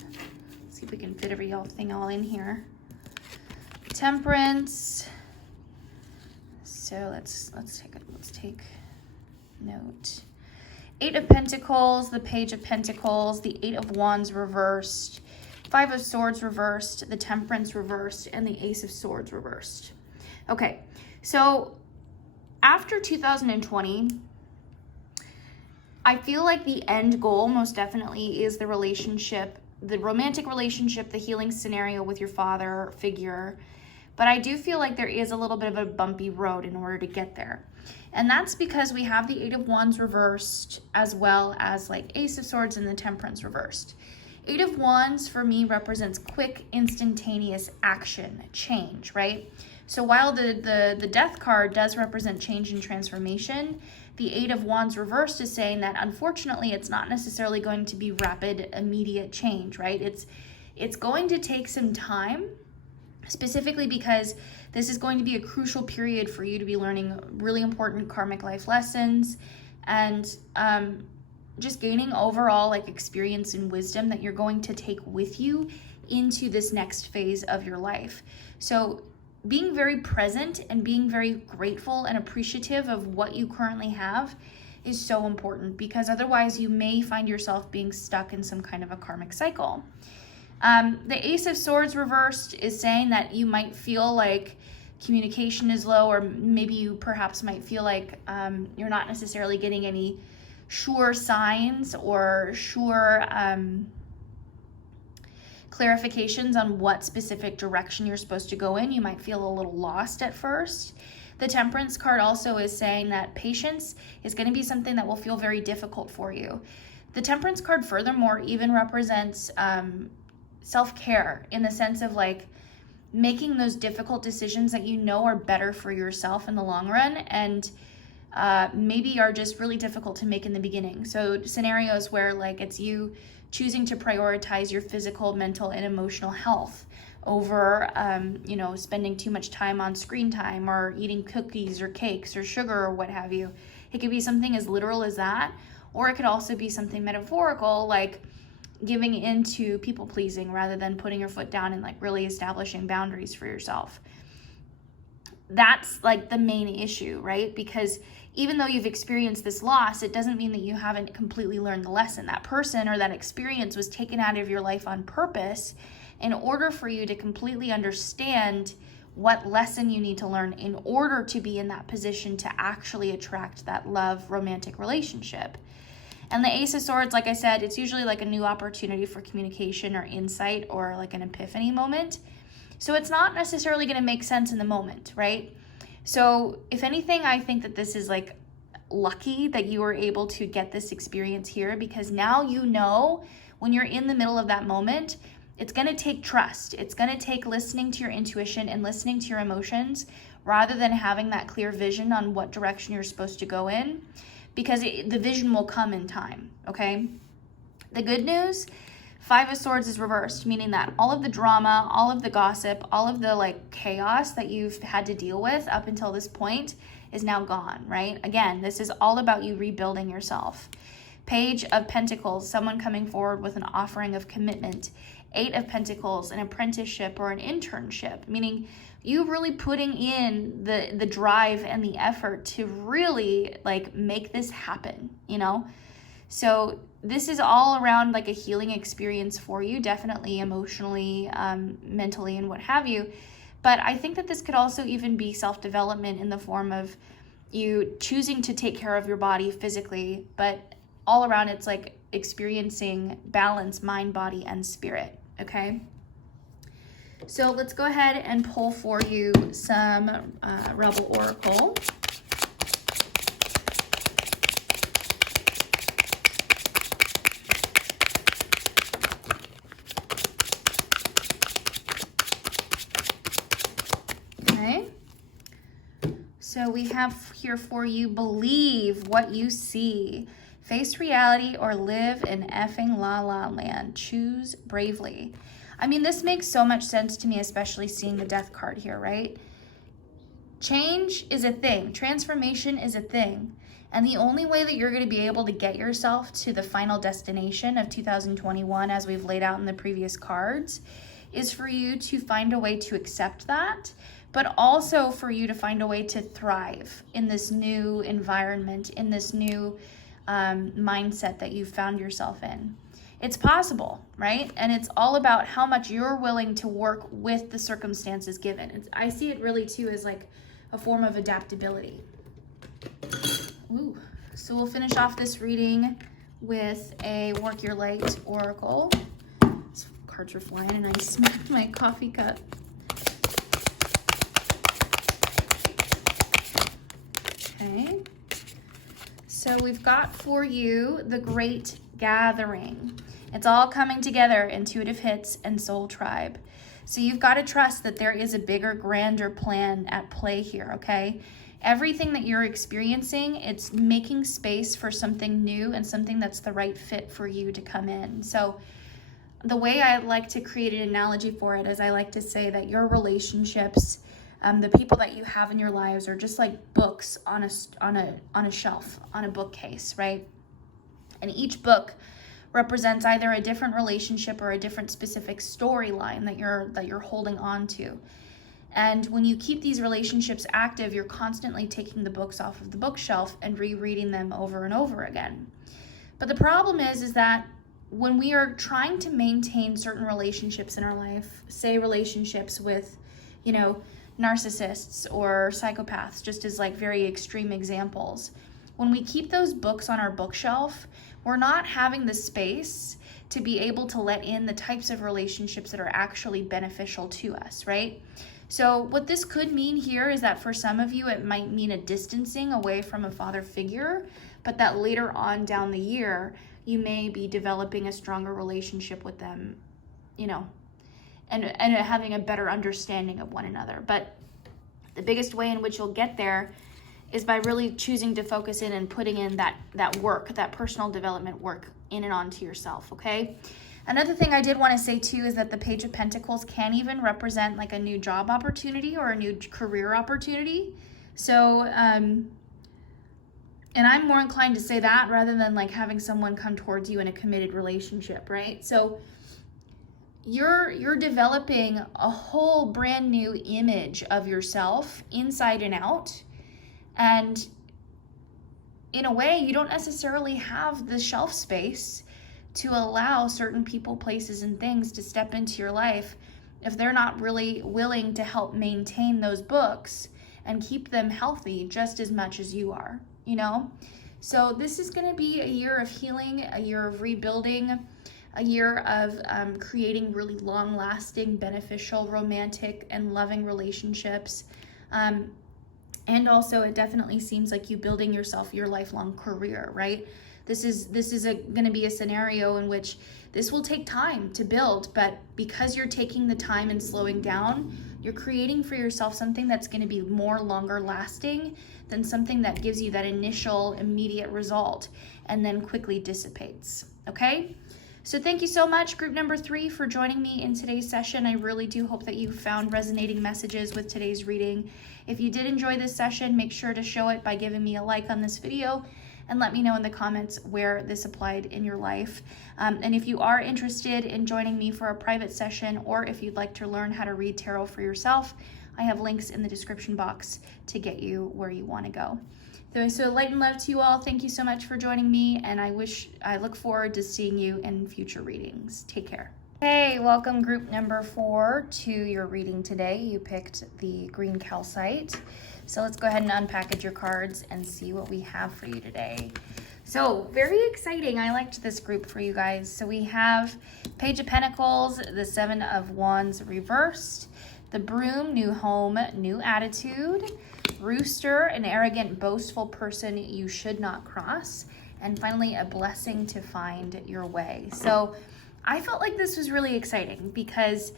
see if we can fit everything all in here. Temperance. So let's take note. Eight of Pentacles, the Page of Pentacles, the Eight of Wands reversed, Five of Swords reversed, the Temperance reversed, and the Ace of Swords reversed. Okay, So after 2020, I feel like the end goal most definitely is the relationship, the romantic relationship, the healing scenario with your father figure. But I do feel like there is a little bit of a bumpy road in order to get there. And that's because we have the Eight of Wands reversed, as well as like Ace of Swords and the Temperance reversed. Eight of Wands for me represents quick, instantaneous action, change, right? So while the Death card does represent change and transformation, the Eight of Wands reversed is saying that unfortunately it's not necessarily going to be rapid, immediate change, right? It's going to take some time, specifically because this is going to be a crucial period for you to be learning really important karmic life lessons and just gaining overall like experience and wisdom that you're going to take with you into this next phase of your life. So being very present and being very grateful and appreciative of what you currently have is so important, because otherwise you may find yourself being stuck in some kind of a karmic cycle. The Ace of Swords reversed is saying that you might feel like communication is low, or maybe you perhaps might feel like you're not necessarily getting any sure signs or sure clarifications on what specific direction you're supposed to go in. You might feel a little lost at first. The Temperance card also is saying that patience is going to be something that will feel very difficult for you. The Temperance card furthermore even represents self-care, in the sense of like making those difficult decisions that you know are better for yourself in the long run, and maybe are just really difficult to make in the beginning. So scenarios where like it's you choosing to prioritize your physical, mental, and emotional health over, spending too much time on screen time or eating cookies or cakes or sugar or what have you. It could be something as literal as that, or it could also be something metaphorical, like giving into people pleasing rather than putting your foot down and like really establishing boundaries for yourself. That's like the main issue, right? Because even though you've experienced this loss, it doesn't mean that you haven't completely learned the lesson. That person or that experience was taken out of your life on purpose in order for you to completely understand what lesson you need to learn in order to be in that position to actually attract that love romantic relationship. And the Ace of Swords, like I said, it's usually like a new opportunity for communication or insight or like an epiphany moment. So it's not necessarily going to make sense in the moment, right? So if anything, I think that this is like lucky that you were able to get this experience here, because now you know when you're in the middle of that moment, it's going to take trust. It's going to take listening to your intuition and listening to your emotions rather than having that clear vision on what direction you're supposed to go in, because the vision will come in time, okay? The good news, Five of Swords is reversed, meaning that all of the drama, all of the gossip, all of the like chaos that you've had to deal with up until this point is now gone, right? Again, this is all about you rebuilding yourself. Page of Pentacles, someone coming forward with an offering of commitment. Eight of Pentacles, an apprenticeship or an internship, meaning you really putting in the drive and the effort to really like make this happen, So this is all around like a healing experience for you, definitely emotionally, mentally, and what have you. But I think that this could also even be self-development in the form of you choosing to take care of your body physically, but all around it's like experiencing balance, mind, body, and spirit, okay? So let's go ahead and pull for you some Rebel Oracle. So we have here for you, believe what you see. Face reality or live in effing la la land. Choose bravely. I mean, this makes so much sense to me, especially seeing the Death card here, right? Change is a thing. Transformation is a thing. And the only way that you're going to be able to get yourself to the final destination of 2021, as we've laid out in the previous cards, is for you to find a way to accept that, but also for you to find a way to thrive in this new environment, in this new mindset that you've found yourself in. It's possible, right? And it's all about how much you're willing to work with the circumstances given. I see it really too as like a form of adaptability. Ooh. So we'll finish off this reading with a Work Your Light Oracle. These cards are flying and I smacked my coffee cup. Okay. So we've got for you the Great Gathering. It's all coming together, intuitive hits and soul tribe. So you've got to trust that there is a bigger, grander plan at play here, okay? Everything that you're experiencing, it's making space for something new and something that's the right fit for you to come in. So the way I like to create an analogy for it is I like to say that your relationships, the people that you have in your lives are just like books on a shelf, on a bookcase, right? And each book represents either a different relationship or a different specific storyline that you're holding on to. And when you keep these relationships active, you're constantly taking the books off of the bookshelf and rereading them over and over again. But the problem is that when we are trying to maintain certain relationships in our life, say relationships with, narcissists or psychopaths, just as like very extreme examples, when we keep those books on our bookshelf, we're not having the space to be able to let in the types of relationships that are actually beneficial to us, right? So what this could mean here is that for some of you, it might mean a distancing away from a father figure, but that later on down the year, you may be developing a stronger relationship with them, and having a better understanding of one another. But the biggest way in which you'll get there is by really choosing to focus in and putting in that work, that personal development work in and onto yourself, okay? Another thing I did want to say too is that the Page of Pentacles can even represent like a new job opportunity or a new career opportunity. So, and I'm more inclined to say that rather than like having someone come towards you in a committed relationship, right? So you're developing a whole brand new image of yourself inside and out. And in a way, you don't necessarily have the shelf space to allow certain people, places, and things to step into your life if they're not really willing to help maintain those books and keep them healthy just as much as you are, So this is going to be a year of healing, a year of rebuilding, a year of creating really long-lasting, beneficial, romantic, and loving relationships. And also, it definitely seems like you building yourself your lifelong career, right? This is going to be a scenario in which this will take time to build, but because you're taking the time and slowing down, you're creating for yourself something that's going to be more longer lasting than something that gives you that initial immediate result and then quickly dissipates, okay? So thank you so much, group number 3, for joining me in today's session. I really do hope that you found resonating messages with today's reading. If you did enjoy this session, make sure to show it by giving me a like on this video and let me know in the comments where this applied in your life. And if you are interested in joining me for a private session, or if you'd like to learn how to read tarot for yourself, I have links in the description box to get you where you want to go. So light and love to you all. Thank you so much for joining me, and I look forward to seeing you in future readings. Take care. Hey, welcome group number 4 to your reading today. You picked the green calcite. So let's go ahead and unpackage your cards and see what we have for you today. So very exciting. I liked this group for you guys. So we have Page of Pentacles, the 7 of Wands reversed, the Broom, new home, new attitude, Rooster, an arrogant, boastful person you should not cross, and finally a blessing to find your way. So I felt like this was really exciting because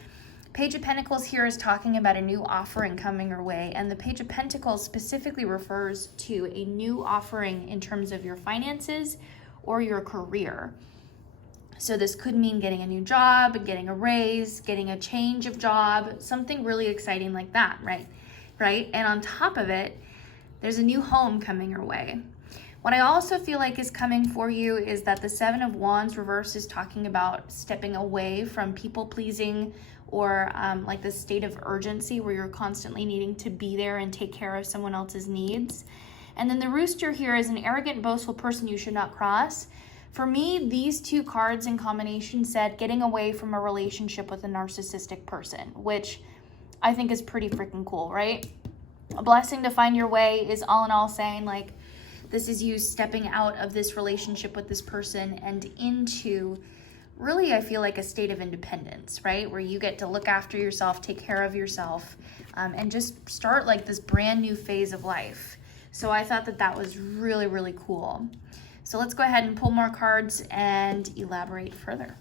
Page of Pentacles here is talking about a new offering coming your way, and the Page of Pentacles specifically refers to a new offering in terms of your finances or your career. So this could mean getting a new job, getting a raise, getting a change of job, something really exciting like that, right? And on top of it, there's a new home coming your way. What I also feel like is coming for you is that the 7 of Wands reverse is talking about stepping away from people pleasing or like the state of urgency where you're constantly needing to be there and take care of someone else's needs. And then the Rooster here is an arrogant, boastful person you should not cross. For me, these two cards in combination said getting away from a relationship with a narcissistic person, which I think is pretty freaking cool, right? A blessing to find your way is all in all saying like, this is you stepping out of this relationship with this person and into really, I feel like a state of independence, right? Where you get to look after yourself, take care of yourself, and just start like this brand new phase of life. So I thought that that was really, really cool. So let's go ahead and pull more cards and elaborate further.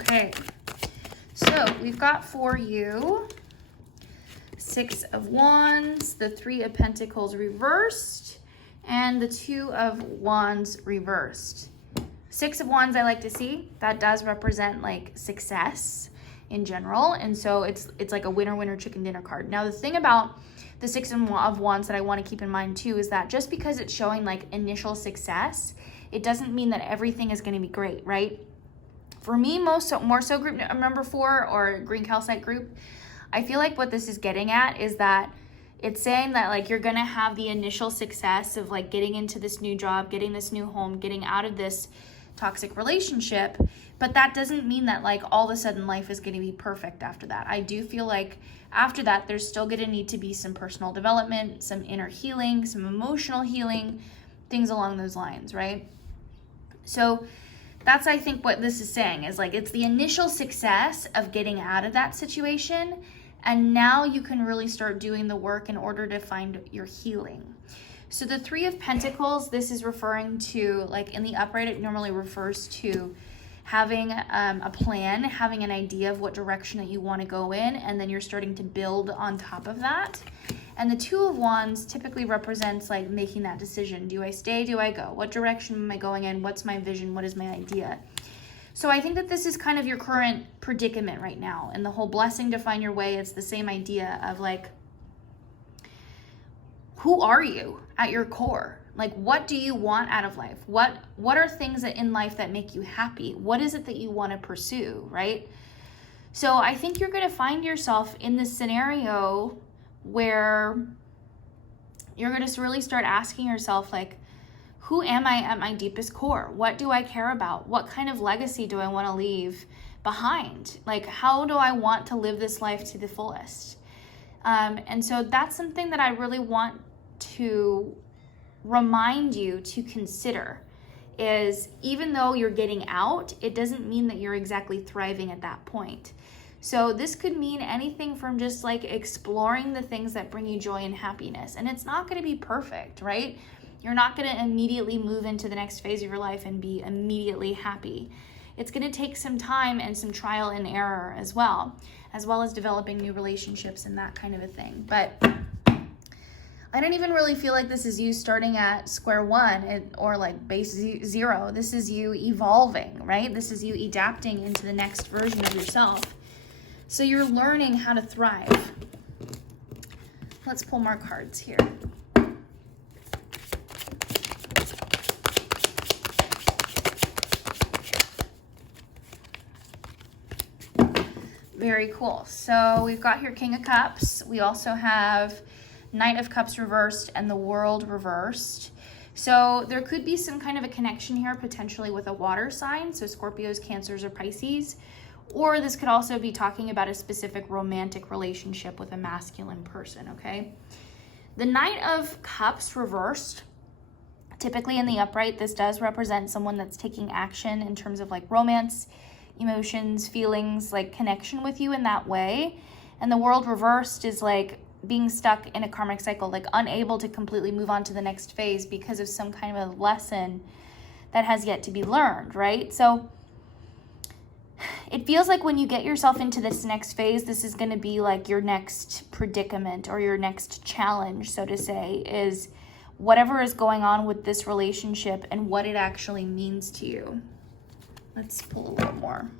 Okay, so we've got for you Six of Wands, the Three of Pentacles reversed, and the Two of Wands reversed. Six of Wands I like to see. That does represent like success in general, and so it's like a winner chicken dinner card. Now the thing about the Six of Wands that I want to keep in mind too is that just because it's showing like initial success, it doesn't mean that everything is going to be great, right? For me, more so group number 4 or green calcite group, I feel like what this is getting at is that it's saying that like you're gonna have the initial success of like getting into this new job, getting this new home, getting out of this toxic relationship, but that doesn't mean that like all of a sudden life is gonna be perfect after that. I do feel like after that, there's still gonna need to be some personal development, some inner healing, some emotional healing, things along those lines, right? So that's, I think, what this is saying is like, it's the initial success of getting out of that situation. And now you can really start doing the work in order to find your healing. So the Three of Pentacles, this is referring to like in the upright, it normally refers to having a plan, having an idea of what direction that you want to go in. And then you're starting to build on top of that. And the Two of Wands typically represents like making that decision. Do I stay? Do I go? What direction am I going in? What's my vision? What is my idea? So I think that this is kind of your current predicament right now. And the whole blessing to find your way, it's the same idea of like, who are you at your core? Like, what do you want out of life? What are things that in life that make you happy? What is it that you want to pursue, right? So I think you're going to find yourself in this scenario where you're going to really start asking yourself, like, who am I at my deepest core? What do I care about? What kind of legacy do I want to leave behind? Like, how do I want to live this life to the fullest? And so that's something that I really want to remind you to consider is even though you're getting out, it doesn't mean that you're exactly thriving at that point. So this could mean anything from just like exploring the things that bring you joy and happiness. And it's not going to be perfect, right? You're not going to immediately move into the next phase of your life and be immediately happy. It's going to take some time and some trial and error as well as developing new relationships and that kind of a thing. But I don't even really feel like this is you starting at square one or like base zero. This is you evolving, right? This is you adapting into the next version of yourself. So you're learning how to thrive. Let's pull more cards here. Very cool. So we've got here King of Cups. We also have Knight of Cups reversed and the World reversed. So there could be some kind of a connection here potentially with a water sign. So Scorpios, Cancers, or Pisces. Or this could also be talking about a specific romantic relationship with a masculine person, okay? The Knight of Cups reversed, typically in the upright, this does represent someone that's taking action in terms of like romance, emotions, feelings, like connection with you in that way. And the World reversed is like being stuck in a karmic cycle, like unable to completely move on to the next phase because of some kind of a lesson that has yet to be learned, right? So it feels like when you get yourself into this next phase, this is going to be like your next predicament or your next challenge, so to say, is whatever is going on with this relationship and what it actually means to you. Let's pull a little more.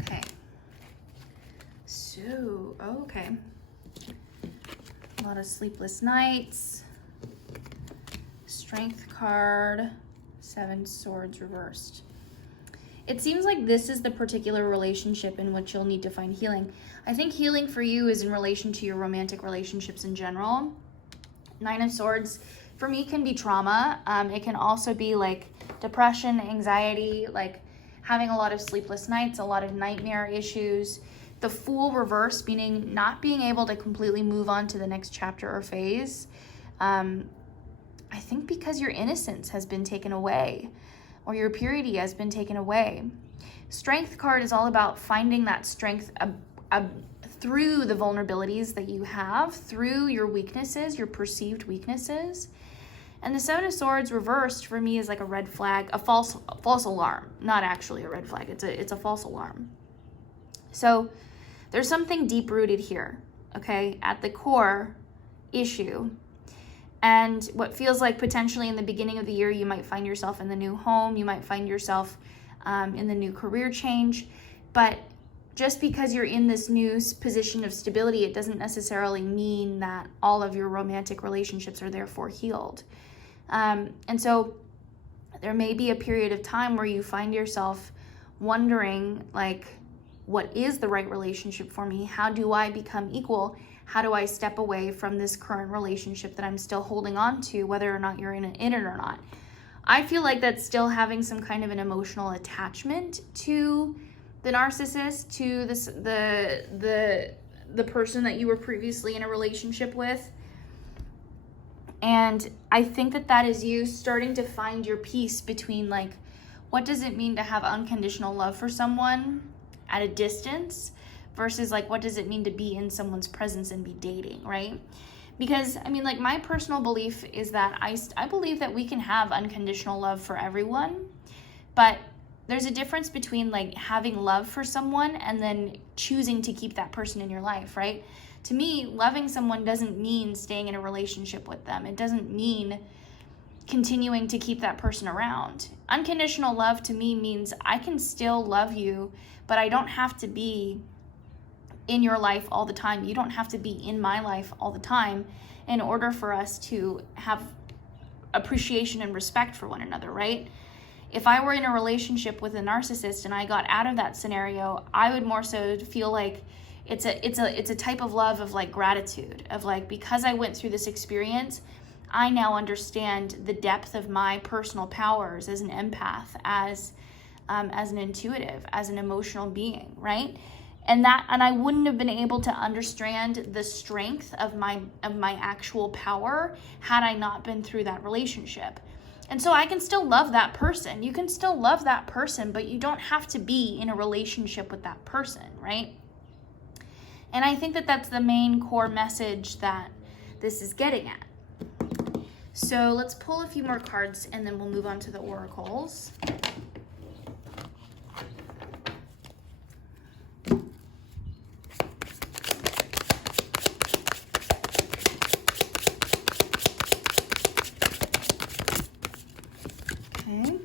Okay. So, okay. A lot of sleepless nights. Strength card. 7 Swords reversed. it seems like this is the particular relationship in which you'll need to find healing. I think healing for you is in relation to your romantic relationships in general. Nine of Swords, for me, can be trauma. It can also be like depression, anxiety, like having a lot of sleepless nights, a lot of nightmare issues. The Fool reverse, meaning not being able to completely move on to the next chapter or phase. I think because your innocence has been taken away, or your purity has been taken away. Strength card is all about finding that strength through the vulnerabilities that you have, through your weaknesses, your perceived weaknesses. And the Seven of Swords reversed for me is like a red flag, a false alarm, not actually a red flag. It's a false alarm. So there's something deep rooted here, okay, at the core issue. And what feels like potentially in the beginning of the year, you might find yourself in the new home, you might find yourself in the new career change. But just because you're in this new position of stability, it doesn't necessarily mean that all of your romantic relationships are therefore healed. And so there may be a period of time where you find yourself wondering, like, what is the right relationship for me? How do I become equal? How do I step away from this current relationship that I'm still holding on to, whether or not you're in it or not? I feel like that's still having some kind of an emotional attachment to the narcissist, to the person that you were previously in a relationship with. And I think that is you starting to find your peace between, like, what does it mean to have unconditional love for someone at a distance versus, like, what does it mean to be in someone's presence and be dating, right? Because, I mean, like, my personal belief is that I believe that we can have unconditional love for everyone, but there's a difference between, like, having love for someone and then choosing to keep that person in your life, right? To me, loving someone doesn't mean staying in a relationship with them. It doesn't mean continuing to keep that person around. Unconditional love to me means I can still love you, but I don't have to be in your life all the time. You don't have to be in my life all the time in order for us to have appreciation and respect for one another, right? If I were in a relationship with a narcissist and I got out of that scenario, I would more so feel like it's a type of love of, like, gratitude, of, like, because I went through this experience, I now understand the depth of my personal powers as an empath, as an intuitive, as an emotional being, right? And I wouldn't have been able to understand the strength of my actual power had I not been through that relationship. And so I can still love that person. You can still love that person, but you don't have to be in a relationship with that person, right? And I think that's the main core message that this is getting at. So let's pull a few more cards and then we'll move on to the oracles. Okay.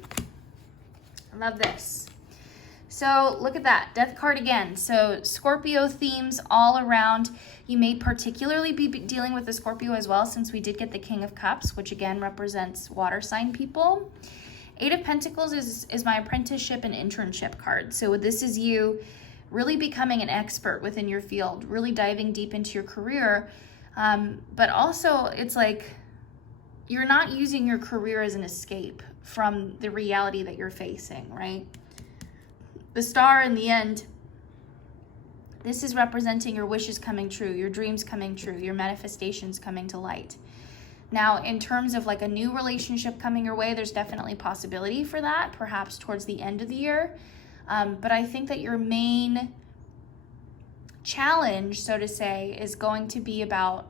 I love this. So look at that, Death card again. So Scorpio themes all around. You may particularly be dealing with the Scorpio as well, since we did get the King of Cups, which again represents water sign people. Eight of Pentacles is my apprenticeship and internship card. So this is you really becoming an expert within your field, really diving deep into your career. But also it's like you're not using your career as an escape from the reality that you're facing, right? The Star in the end, this is representing your wishes coming true, your dreams coming true, your manifestations coming to light. Now, in terms of, like, a new relationship coming your way, there's definitely possibility for that, perhaps towards the end of the year. But I think that your main challenge, so to say, is going to be about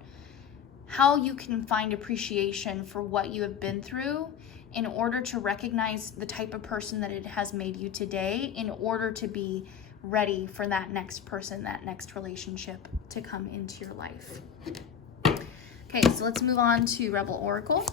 how you can find appreciation for what you have been through in order to recognize the type of person that it has made you today, in order to be ready for that next person, that next relationship to come into your life. Okay, so let's move on to Rebel Oracle.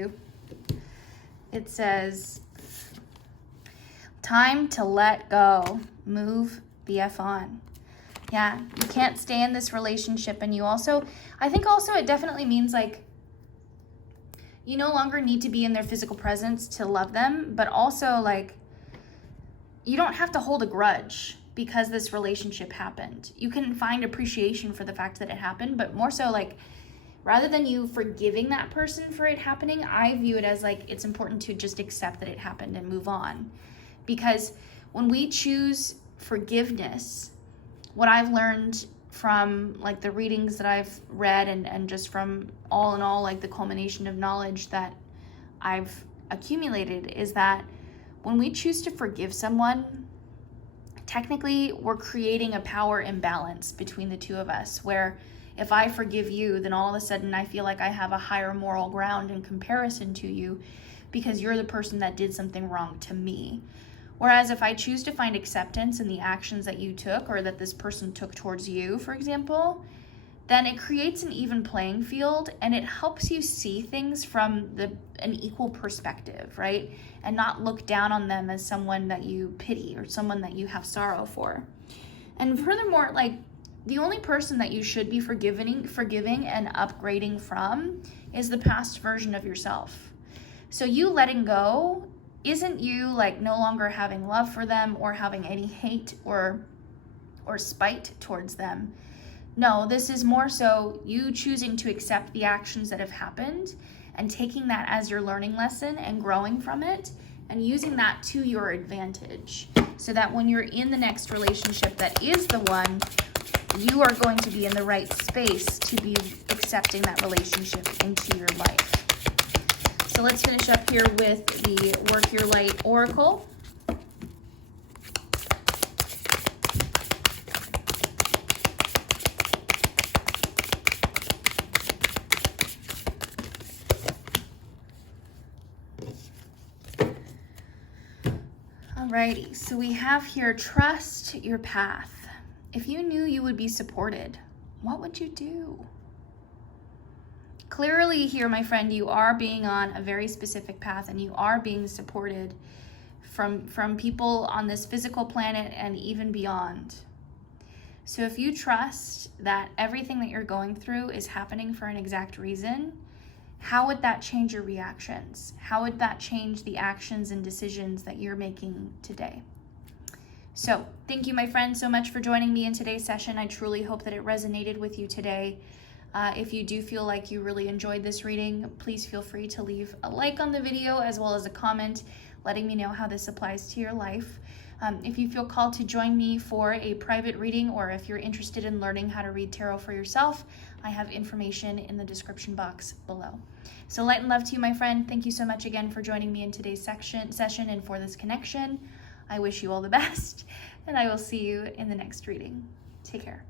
you. It says, time to let go. Move the F on. Yeah, you can't stay in this relationship. And you also, I think also it definitely means like, you no longer need to be in their physical presence to love them, but also like, you don't have to hold a grudge because this relationship happened. You can find appreciation for the fact that it happened, but more so like, rather than you forgiving that person for it happening, I view it as like, it's important to just accept that it happened and move on. Because when we choose forgiveness, what I've learned from like the readings that I've read and just from all in all, like the culmination of knowledge that I've accumulated, is that when we choose to forgive someone, technically we're creating a power imbalance between the two of us, where if I forgive you, then all of a sudden I feel like I have a higher moral ground in comparison to you because you're the person that did something wrong to me. Whereas if I choose to find acceptance in the actions that you took or that this person took towards you, for example, then it creates an even playing field and it helps you see things from an equal perspective, right? And not look down on them as someone that you pity or someone that you have sorrow for. And furthermore, like, the only person that you should be forgiving and upgrading from is the past version of yourself. So you letting go isn't you like no longer having love for them or having any hate or spite towards them. No, this is more so you choosing to accept the actions that have happened and taking that as your learning lesson and growing from it and using that to your advantage, so that when you're in the next relationship that is the one, you are going to be in the right space to be accepting that relationship into your life. So let's finish up here with the Work Your Light Oracle. Alrighty, so we have here, trust your path. If you knew you would be supported, what would you do? Clearly here, my friend, you are being on a very specific path and you are being supported from people on this physical planet and even beyond. So if you trust that everything that you're going through is happening for an exact reason, how would that change your reactions? How would that change the actions and decisions that you're making today? So thank you, my friend, so much for joining me in today's session. I truly hope that it resonated with you today. If you do feel like you really enjoyed this reading, please feel free to leave a like on the video as well as a comment letting me know how this applies to your life. If you feel called to join me for a private reading, or if you're interested in learning how to read tarot for yourself, I have information in the description box below. So light and love to you, my friend. Thank you so much again for joining me in today's session and for this connection. I wish you all the best, and I will see you in the next reading. Take care.